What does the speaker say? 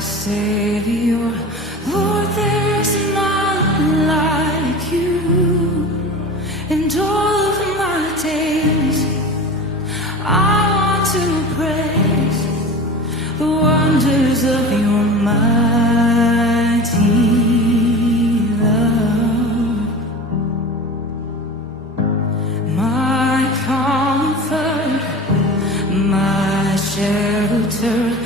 Savior, Lord, there's none like you. And all of my days I want to praise the wonders of your mighty love. My comfort, my shelter,